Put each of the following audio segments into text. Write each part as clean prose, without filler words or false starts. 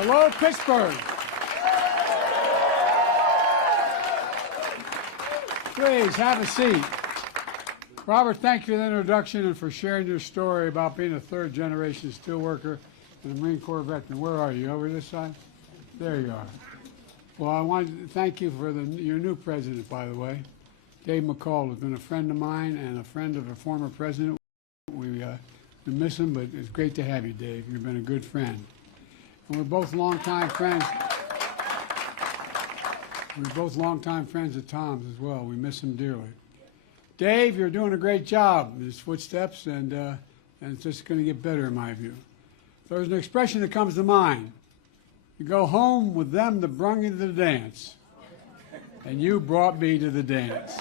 Hello, Pittsburgh. Please have a seat. Robert, thank you for the introduction and for sharing your story about being a third-generation steelworker and a Marine Corps veteran. Where are you? Over this side? There you are. Well, I want to thank you for your new president, by the way, Dave McCall, who's been a friend of mine and a friend of a former president. We miss him, but it's great to have you, Dave. You've been a good friend. And we're both longtime friends. We're both longtime friends of Tom's as well. We miss him dearly. Dave, you're doing a great job in his footsteps, and it's just going to get better in my view. There's an expression that comes to mind. You go home with them that brung you to the dance, and you brought me to the dance.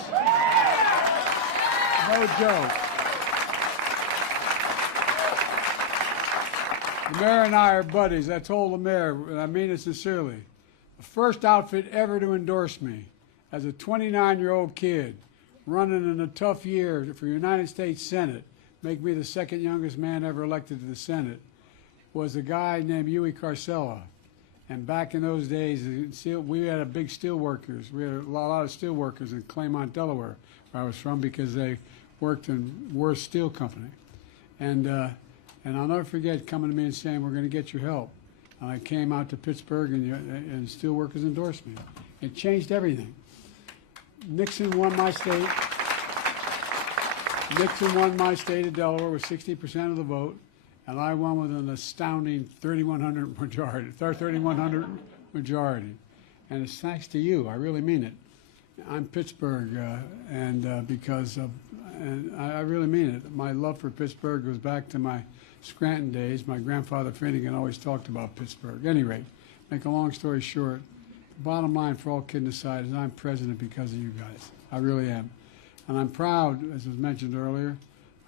No joke. The mayor and I are buddies. I told the mayor, and I mean it sincerely, the first outfit ever to endorse me as a 29-year-old kid running in a tough year for United States Senate, make me the second youngest man ever elected to the Senate, was a guy named Huey Carcella. And back in those days, we had a big steelworkers. We had a lot of steelworkers in Claymont, Delaware, where I was from, because they worked in Worth Steel Company. And I'll never forget coming to me and saying, "We're going to get your help." And I came out to Pittsburgh, and steelworkers endorsed me. It changed everything. Nixon won my state. Nixon won my state of Delaware with 60% of the vote, and I won with an astounding 3,100 majority. And it's thanks to you. I really mean it. I'm Pittsburgh, because I really mean it. My love for Pittsburgh goes back to my Scranton days. My grandfather Finnegan always talked about Pittsburgh. At any rate, make a long story short, the bottom line, for all kidding aside, is I'm president because of you guys. I really am. And I'm proud, as was mentioned earlier,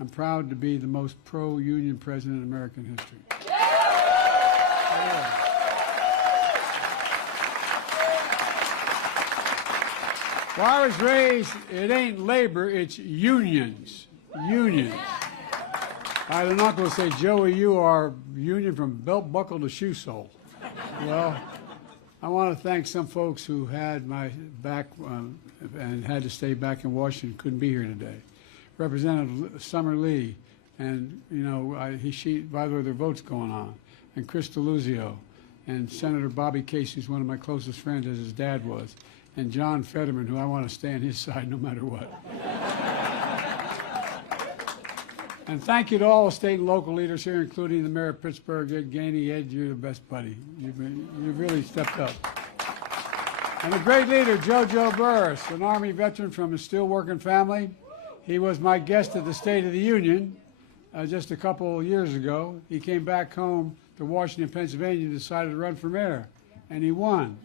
I'm proud to be the most pro-union president in American history. Well, I was raised, it ain't labor, it's unions. Unions. I had an uncle who say, "Joey, you are union from belt buckle to shoe sole." Well, I want to thank some folks who had my back and had to stay back in Washington, couldn't be here today. Representative Summer Lee, and by the way, their vote's going on, and Chris DeLuzio, and Senator Bobby Casey, who's one of my closest friends, as his dad was, and John Fetterman, who I want to stay on his side no matter what. And thank you to all the state and local leaders here, including the mayor of Pittsburgh, Ed Gainey. Ed, you're the best buddy. You've really stepped up. And a great leader, JoJo Burris, an Army veteran from a steelworking family. He was my guest at the State of the Union just a couple of years ago. He came back home to Washington, Pennsylvania, and decided to run for mayor, and he won.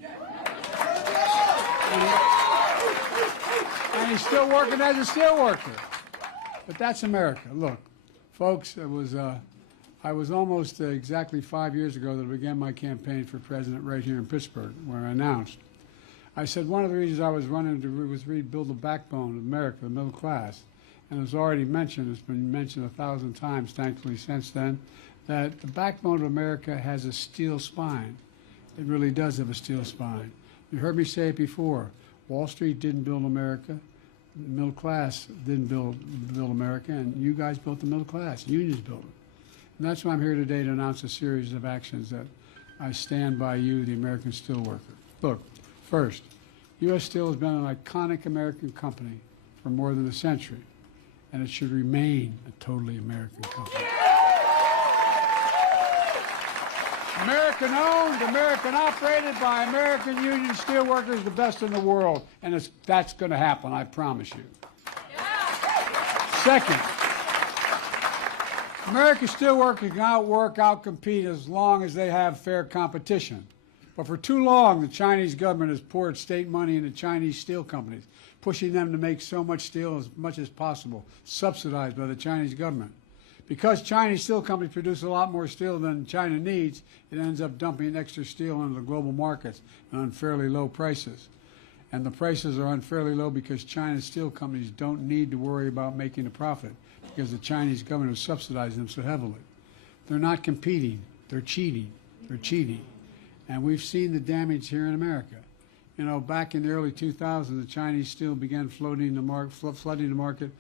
And he's still working as a steelworker. But that's America. Look, folks, I was almost exactly 5 years ago that I began my campaign for president right here in Pittsburgh, where I announced. I said one of the reasons I was running was rebuild the backbone of America, the middle class. And as already mentioned, it's been mentioned 1,000 times, thankfully, since then, that the backbone of America has a steel spine. It really does have a steel spine. You heard me say it before. Wall Street didn't build America. The middle class didn't build America, and you guys built the middle class. Unions built it. And that's why I'm here today to announce a series of actions that I stand by you, the American steelworker. Look, first, U.S. Steel has been an iconic American company for more than a century, and it should remain a totally American company. American owned, American operated by American union steelworkers, the best in the world, and that's going to happen, I promise you. Second, American steelworkers can outwork, outcompete as long as they have fair competition. But for too long, the Chinese government has poured state money into Chinese steel companies, pushing them to make so much steel as much as possible, subsidized by the Chinese government. Because Chinese steel companies produce a lot more steel than China needs, it ends up dumping extra steel into the global markets at unfairly low prices. And the prices are unfairly low because China's steel companies don't need to worry about making a profit because the Chinese government has subsidized them so heavily. They're not competing. They're cheating. They're cheating. And we've seen the damage here in America. You know, back in the early 2000s, the Chinese steel began flooding the market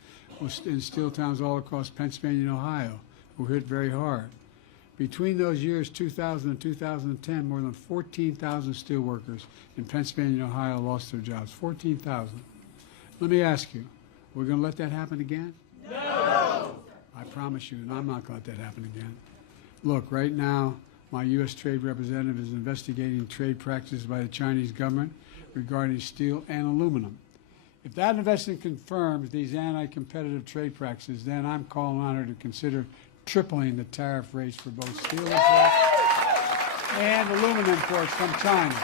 in steel towns all across Pennsylvania and Ohio, who were hit very hard. Between those years, 2000 and 2010, more than 14,000 steel workers in Pennsylvania and Ohio lost their jobs. 14,000. Let me ask you, we're going to let that happen again? No! I promise you, and I'm not going to let that happen again. Look, right now, my U.S. Trade Representative is investigating trade practices by the Chinese government regarding steel and aluminum. If that investigation confirms these anti-competitive trade practices, then I'm calling on her to consider tripling the tariff rates for both steel imports and aluminum imports from China.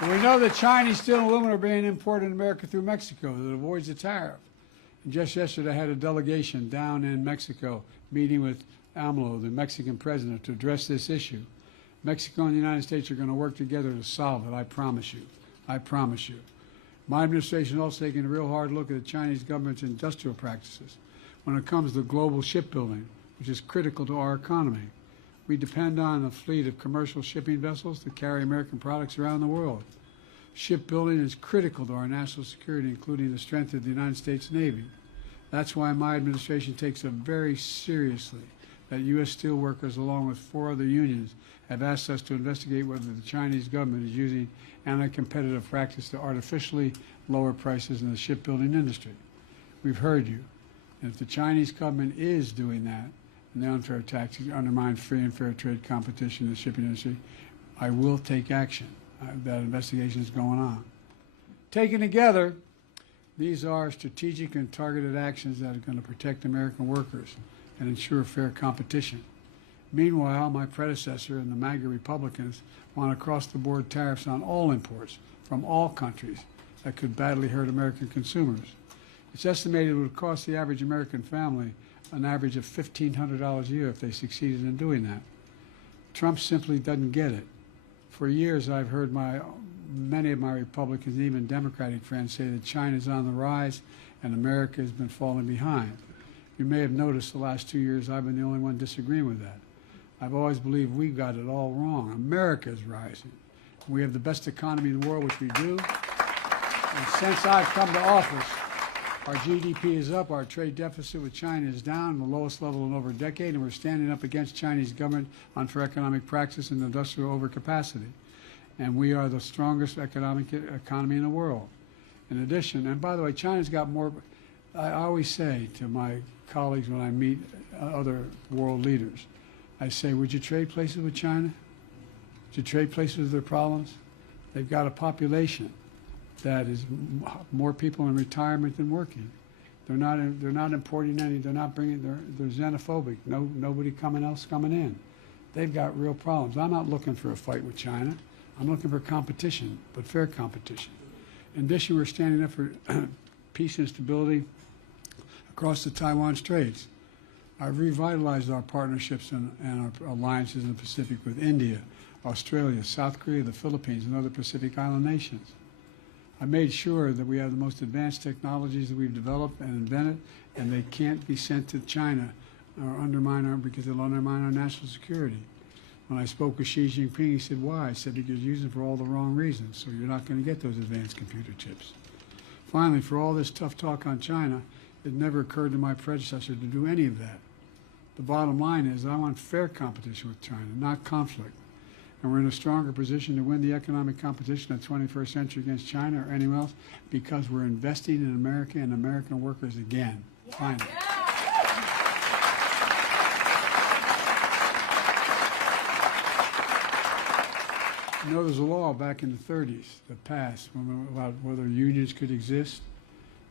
And we know that Chinese steel and aluminum are being imported in America through Mexico that avoids the tariff. And just yesterday, I had a delegation down in Mexico meeting with AMLO, the Mexican president, to address this issue. Mexico and the United States are going to work together to solve it, I promise you. I promise you. My administration is also taking a real hard look at the Chinese government's industrial practices when it comes to global shipbuilding, which is critical to our economy. We depend on a fleet of commercial shipping vessels to carry American products around the world. Shipbuilding is critical to our national security, including the strength of the United States Navy. That's why my administration takes it very seriously that U.S. steelworkers, along with 4 other unions, have asked us to investigate whether the Chinese government is using anti-competitive practice to artificially lower prices in the shipbuilding industry. We've heard you. And if the Chinese government is doing that, and the unfair taxes undermine free and fair trade competition in the shipping industry, I will take action. That investigation is going on. Taken together, these are strategic and targeted actions that are going to protect American workers and ensure fair competition. Meanwhile, my predecessor and the MAGA Republicans want across-the-board tariffs on all imports from all countries that could badly hurt American consumers. It's estimated it would cost the average American family an average of $1,500 a year if they succeeded in doing that. Trump simply doesn't get it. For years, I've heard many of my Republicans and even Democratic friends say that China's on the rise and America has been falling behind. You may have noticed the last 2 years I've been the only one disagreeing with that. I've always believed we got it all wrong. America is rising. We have the best economy in the world, which we do. And since I've come to office, our GDP is up, our trade deficit with China is down, the lowest level in over a decade, and we're standing up against Chinese government unfair economic practice and industrial overcapacity. And we are the strongest economy in the world. In addition, and by the way, China's got more. I always say to my colleagues when I meet other world leaders, I say, would you trade places with China? Would you trade places with their problems? They've got a population that is more people in retirement than working. They're not importing any. They're not bringing. They're xenophobic. Nobody else coming in. They've got real problems. I'm not looking for a fight with China. I'm looking for competition, but fair competition. In addition, we're standing up for peace and stability across the Taiwan Straits. I've revitalized our partnerships and our alliances in the Pacific with India, Australia, South Korea, the Philippines, and other Pacific Island nations. I made sure that we have the most advanced technologies that we've developed and invented, and they can't be sent to China or because they'll undermine our national security. When I spoke with Xi Jinping, he said, why? I said, because you're using it for all the wrong reasons, so you're not going to get those advanced computer chips. Finally, for all this tough talk on China, it never occurred to my predecessor to do any of that. The bottom line is I want fair competition with China, not conflict. And we're in a stronger position to win the economic competition of the 21st century against China or anyone else because we're investing in America and American workers again, finally. You know, there's a law back in the 30s that passed about whether unions could exist.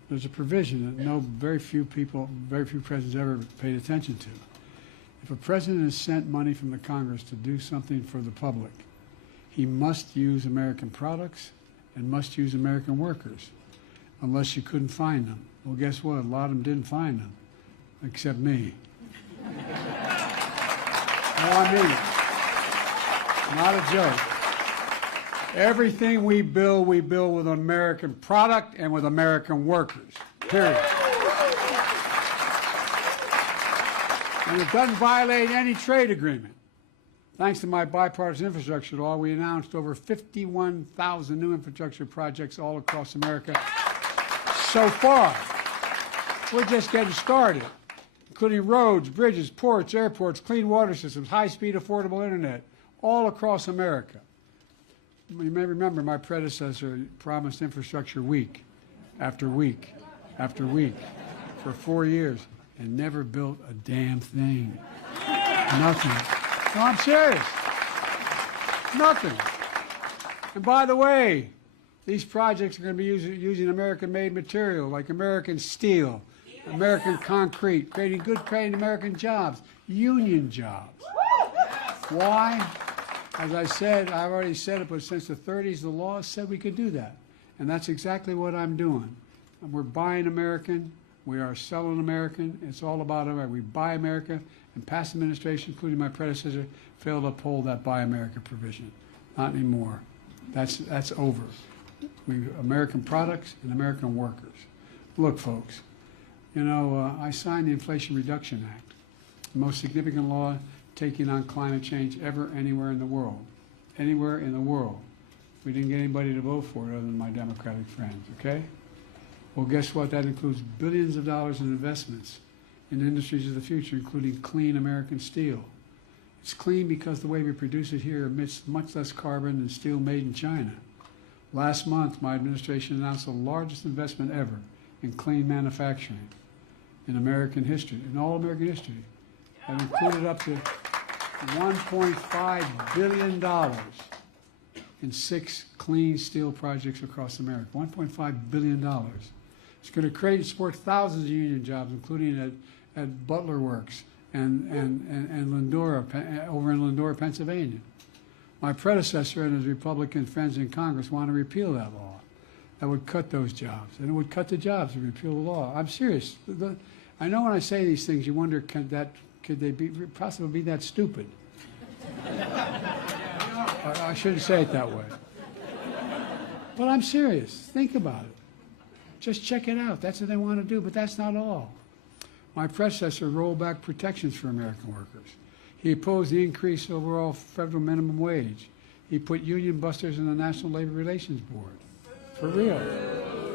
There's a provision that very few presidents ever paid attention to. If a president has sent money from the Congress to do something for the public, he must use American products and must use American workers, unless you couldn't find them. Well, guess what? A lot of them didn't find them, except me. No, I mean it. Not a joke. Everything we build with an American product and with American workers, period. And it doesn't violate any trade agreement. Thanks to my bipartisan infrastructure law, we announced over 51,000 new infrastructure projects all across America so far. We're just getting started, including roads, bridges, ports, airports, clean water systems, high-speed, affordable internet, all across America. You may remember my predecessor promised infrastructure week after week after week for 4 years and never built a damn thing. Nothing. No, I'm serious. Nothing. And by the way, these projects are going to be using American-made material like American steel, American concrete, creating good paying American jobs, union jobs. Why? As I said, I've already said it, but since the 30s, the law said we could do that. And that's exactly what I'm doing. We're buying American. We are selling American. It's all about America. We buy America, and past administration, including my predecessor, failed to uphold that Buy America provision. Not anymore. That's over. American products and American workers. Look, folks, you know, I signed the Inflation Reduction Act, the most significant law taking on climate change ever anywhere in the world. Anywhere in the world. We didn't get anybody to vote for it other than my Democratic friends, okay? Well, guess what? That includes billions of dollars in investments in industries of the future, including clean American steel. It's clean because the way we produce it here emits much less carbon than steel made in China. Last month, my administration announced the largest investment ever in clean manufacturing in American history, in all American history. That included up to $1.5 billion in 6 clean steel projects across America. $1.5 billion. It's going to create and support thousands of union jobs, including at Butler Works and Lindora, over in Lindora, Pennsylvania. My predecessor and his Republican friends in Congress want to repeal that law. That would cut those jobs, and it would cut the jobs to repeal the law. I'm serious. I know when I say these things, you wonder, could they possibly be that stupid? I shouldn't say it that way. But I'm serious. Think about it. Just check it out. That's what they want to do, but that's not all. My predecessor rolled back protections for American workers. He opposed the increased overall federal minimum wage. He put union busters in the National Labor Relations Board. For real.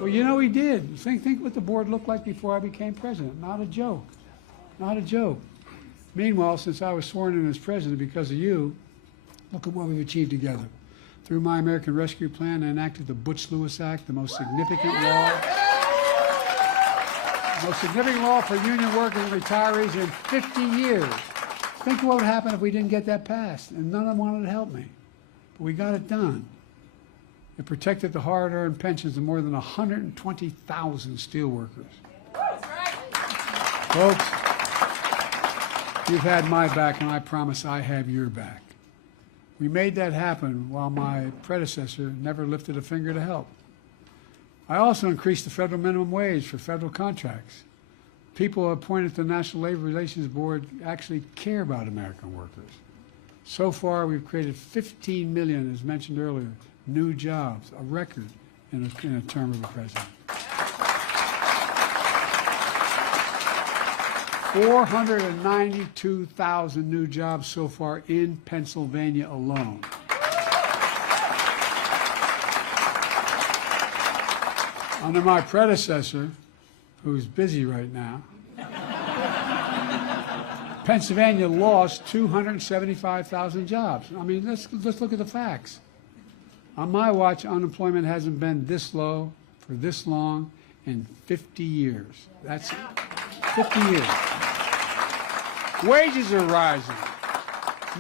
Well, you know he did. Think what the board looked like before I became president. Not a joke. Not a joke. Meanwhile, since I was sworn in as president because of you, look at what we've achieved together. Through my American Rescue Plan, I enacted the Butch-Lewis Act, the most significant law for union workers and retirees in 50 years. Think what would happen if we didn't get that passed, and none of them wanted to help me. But we got it done. It protected the hard-earned pensions of more than 120,000 steelworkers. Folks, you've had my back, and I promise I have your back. We made that happen while my predecessor never lifted a finger to help. I also increased the federal minimum wage for federal contracts. People appointed to the National Labor Relations Board actually care about American workers. So far, we've created 15 million, as mentioned earlier, new jobs, a record in a term of a president. 492,000 new jobs so far in Pennsylvania alone. Under my predecessor, who's busy right now, Pennsylvania lost 275,000 jobs. I mean, let's look at the facts. On my watch, unemployment hasn't been this low for this long in 50 years. That's 50 years. Wages are rising.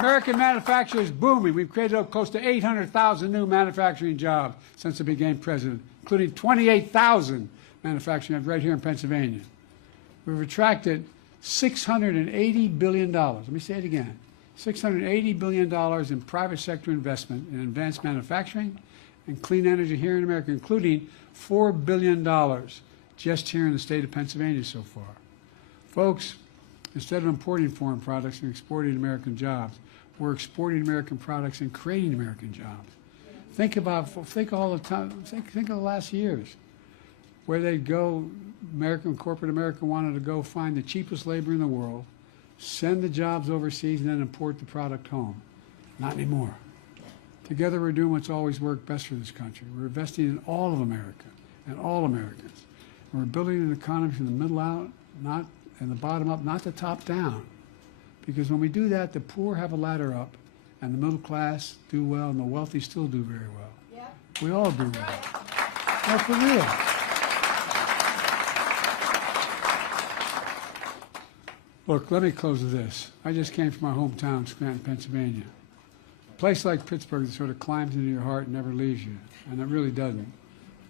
American manufacturing is booming. We've created close to 800,000 new manufacturing jobs since I became president, including 28,000 manufacturing jobs right here in Pennsylvania. We've attracted $680 billion. Let me say it again. $680 billion in private sector investment in advanced manufacturing and clean energy here in America, including $4 billion just here in the state of Pennsylvania so far. Folks, instead of importing foreign products and exporting American jobs, we're exporting American products and creating American jobs. Think all the time. Think of the last years, where they'd go. Corporate America wanted to go find the cheapest labor in the world, send the jobs overseas, and then import the product home. Not anymore. Together we're doing what's always worked best for this country. We're investing in all of America and all Americans. And we're building an economy from the middle out, not and the bottom up, not the top down. Because when we do that, the poor have a ladder up, and the middle class do well, and the wealthy still do very well. Yep. We all do well. No, for real. Look, let me close with this. I just came from my hometown, Scranton, Pennsylvania. A place like Pittsburgh that sort of climbs into your heart and never leaves you, and it really doesn't.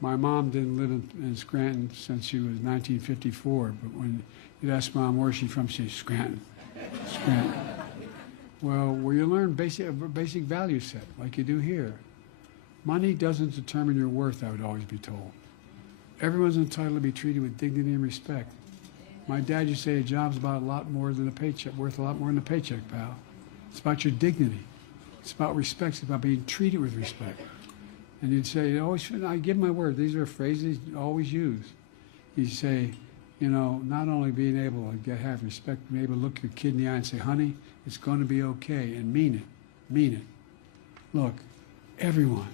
My mom didn't live in Scranton since she was 1954, but when you'd ask Mom where's she from, she'd say, Scranton. Scranton. Well, where you learn basic value set, like you do here. Money doesn't determine your worth, I would always be told. Everyone's entitled to be treated with dignity and respect. My dad used to say a job's about a lot more than a paycheck, worth a lot more than a paycheck, pal. It's about your dignity. It's about respect. It's about being treated with respect. And you'd say, always, I give my word, these are phrases you always use. You'd say, you know, not only being able to have respect, being able to look your kid in the eye and say, honey, it's going to be okay, and mean it. Mean it. Look, everyone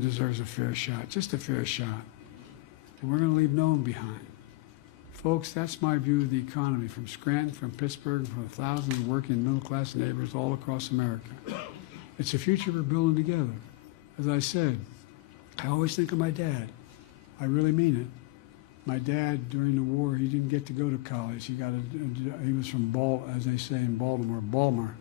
deserves a fair shot, just a fair shot. And we're going to leave no one behind. Folks, that's my view of the economy from Scranton, from Pittsburgh, from thousands of working middle-class neighbors all across America. It's a future we're building together. As I said, I always think of my dad. I really mean it. My dad, during the war, he didn't get to go to college. He was from as they say in Baltimore.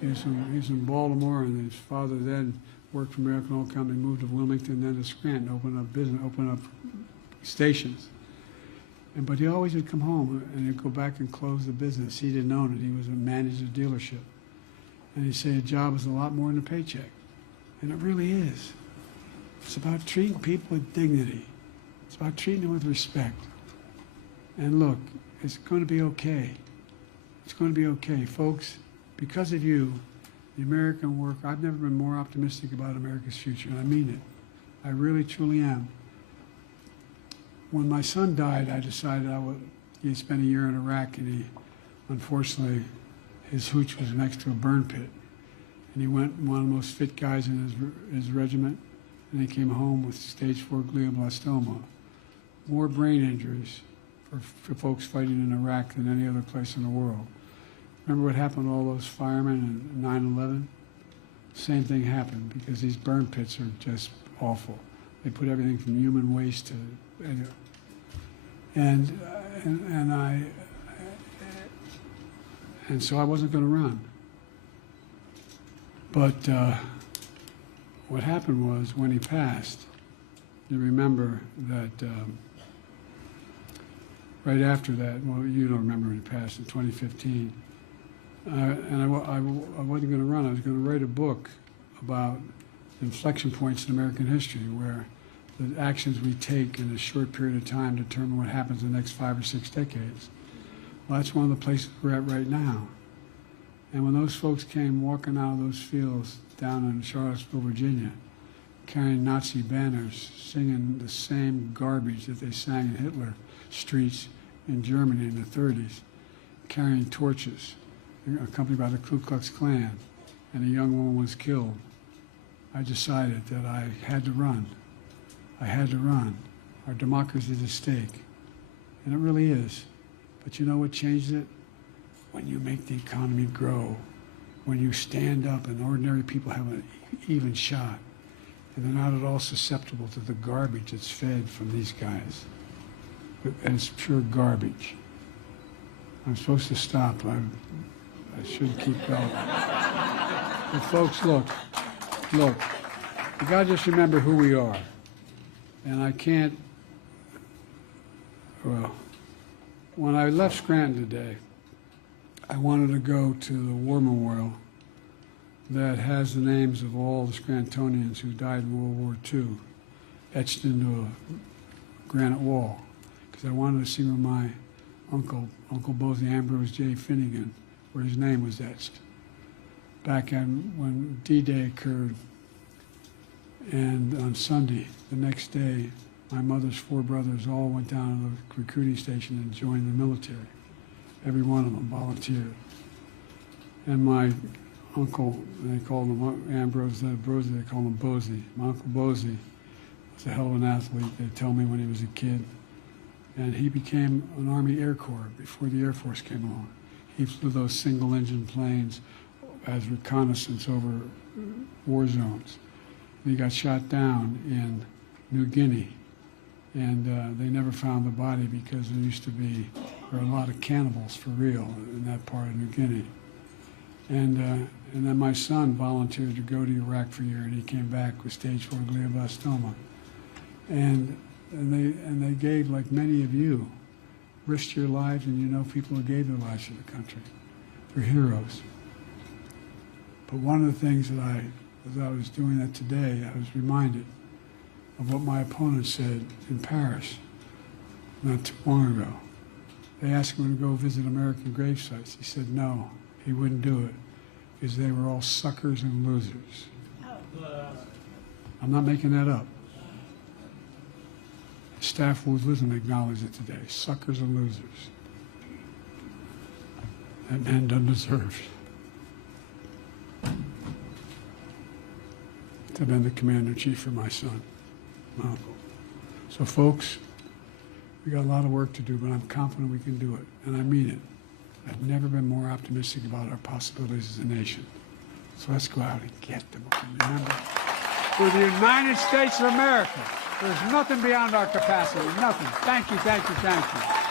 He was from Baltimore, and his father then worked for American Oil Company, moved to Wilmington, then to Scranton, opened up stations. But he always would come home and he'd go back and close the business. He didn't own it. He was a manager of a dealership. And he'd say a job is a lot more than a paycheck. And it really is. It's about treating people with dignity. It's about treating them with respect. And look, it's going to be okay. It's going to be okay. Folks, because of you, the American work, I've never been more optimistic about America's future, and I mean it. I really, truly am. When my son died, I decided he spent a year in Iraq, and unfortunately, his hooch was next to a burn pit. And he went one of the most fit guys in his regiment, and he came home with stage 4 glioblastoma. More brain injuries for folks fighting in Iraq than any other place in the world. Remember what happened to all those firemen in 9/11? Same thing happened, because these burn pits are just awful. They put everything from human waste to and so I wasn't going to run. But what happened was, when he passed, you remember that right after that, well, you don't remember when he passed, in 2015, and I wasn't going to run. I was going to write a book about inflection points in American history, where the actions we take in a short period of time determine what happens in the next 5 or 6 decades. Well, that's one of the places we're at right now. And when those folks came walking out of those fields down in Charlottesville, Virginia, carrying Nazi banners, singing the same garbage that they sang in Hitler streets in Germany in the 30s, carrying torches, accompanied by the Ku Klux Klan, and a young woman was killed, I decided that I had to run. I had to run. Our democracy is at stake. And it really is. But you know what changed it? When you make the economy grow, when you stand up and ordinary people have an even shot, and they're not at all susceptible to the garbage that's fed from these guys. And it's pure garbage. I'm supposed to stop. I should keep going. But folks, look, you gotta just remember who we are. And I can't, well, when I left Scranton today, I wanted to go to the War Memorial that has the names of all the Scrantonians who died in World War II etched into a granite wall, because I wanted to see where my Uncle Bosie Ambrose J. Finnegan, where his name was etched, back when D-Day occurred. And on Sunday, the next day, my mother's 4 brothers all went down to the recruiting station and joined the military. Every one of them volunteered. And my uncle, and they called him Ambrose, Brosey, they called him Bosey. My Uncle Bosey was a hell of an athlete, they tell me, when he was a kid. And he became an Army Air Corps before the Air Force came along. He flew those single-engine planes as reconnaissance over war zones. And he got shot down in New Guinea, and they never found the body because there used to be a lot of cannibals for real in that part of New Guinea. And then my son volunteered to go to Iraq for a year, and he came back with stage 4 glioblastoma. And they gave, like many of you, risked your lives, and you know people who gave their lives to the country. They're heroes. But one of the things that as I was doing that today, I was reminded of what my opponent said in Paris not too long ago. They asked him to go visit American grave sites. He said no, he wouldn't do it because they were all suckers and losers. I'm not making that up. Staff who was with him acknowledged it today. Suckers and losers. That man doesn't deserve to have been the commander-in-chief for my son, my uncle. So folks, we got a lot of work to do, but I'm confident we can do it, and I mean it. I've never been more optimistic about our possibilities as a nation. So let's go out and get them. Remember, we're the United States of America. There's nothing beyond our capacity, nothing. Thank you, thank you, thank you.